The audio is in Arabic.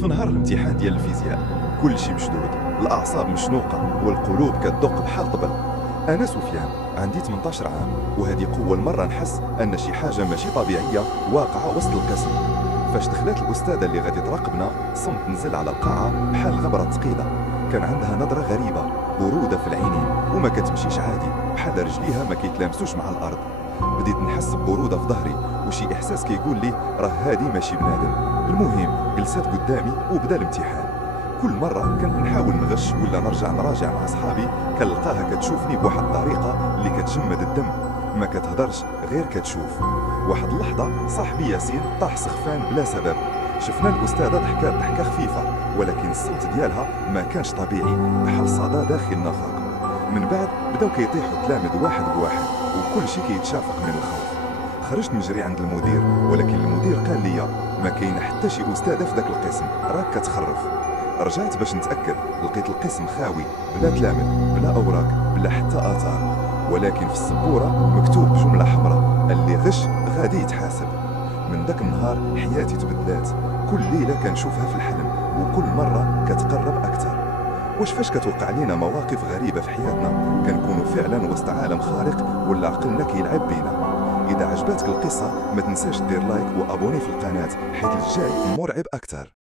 في نهار الامتحان ديال الفيزياء كلشي مشدود، الاعصاب مشنوقه والقلوب كتدق بحال طبل. انا سفيان عندي 18 عام، وهذه اول مره نحس ان شي حاجه ماشي طبيعيه واقعه وسط القسم. فاش دخلت الاستاذه اللي غادي تراقبنا صمت نزل على القاعه بحال غبره ثقيله. كان عندها نظره غريبه، بروده في العينين، وما كتمشيش عادي، بحال رجليها ما كيتلامسوش مع الارض. بديت نحس ببروده في ظهري وشي احساس كيقول لي راه هادي ماشي بنادم. المهم جلسات قدامي وبدا الامتحان. كل مره كنت نحاول نغش ولا نرجع نراجع مع صحابي كنلقاها كتشوفني بواحد الطريقه اللي كتجمد الدم، ما كتهضرش غير كتشوف. واحد اللحظه صاحبي ياسين طاح سخفان بلا سبب. شفنا الاستاذه ضحكات ضحكه خفيفه، ولكن الصوت ديالها ما كانش طبيعي، بحال صدى داخل نفق. من بعد بداو كيطيحوا تلامذ واحد بواحد وكل شيء كيتشافق من الخوف. خرجت نجري عند المدير، ولكن المدير قال لي ما كاين حتى شي استاذه في داك القسم، راك كتخرف. رجعت باش نتاكد، لقيت القسم خاوي، بلا تلامذ، بلا اوراق، بلا حتى اثار، ولكن في السبوره مكتوب بجمله حمراء: اللي غش غادي يتحاسب. من داك النهار حياتي تبدلات، كل ليله كنشوفها في الحلم وكل مره كتقرب اكثر. واش فاش كتوقع لينا مواقف غريبه في حياتنا كنكونوا فعلا وسط عالم خارق ولا عقلنا كيلعب بينا؟ اذا عجبتك القصه ما تنساش دير لايك وابوني في القناه، حيت الجاي مرعب اكثر.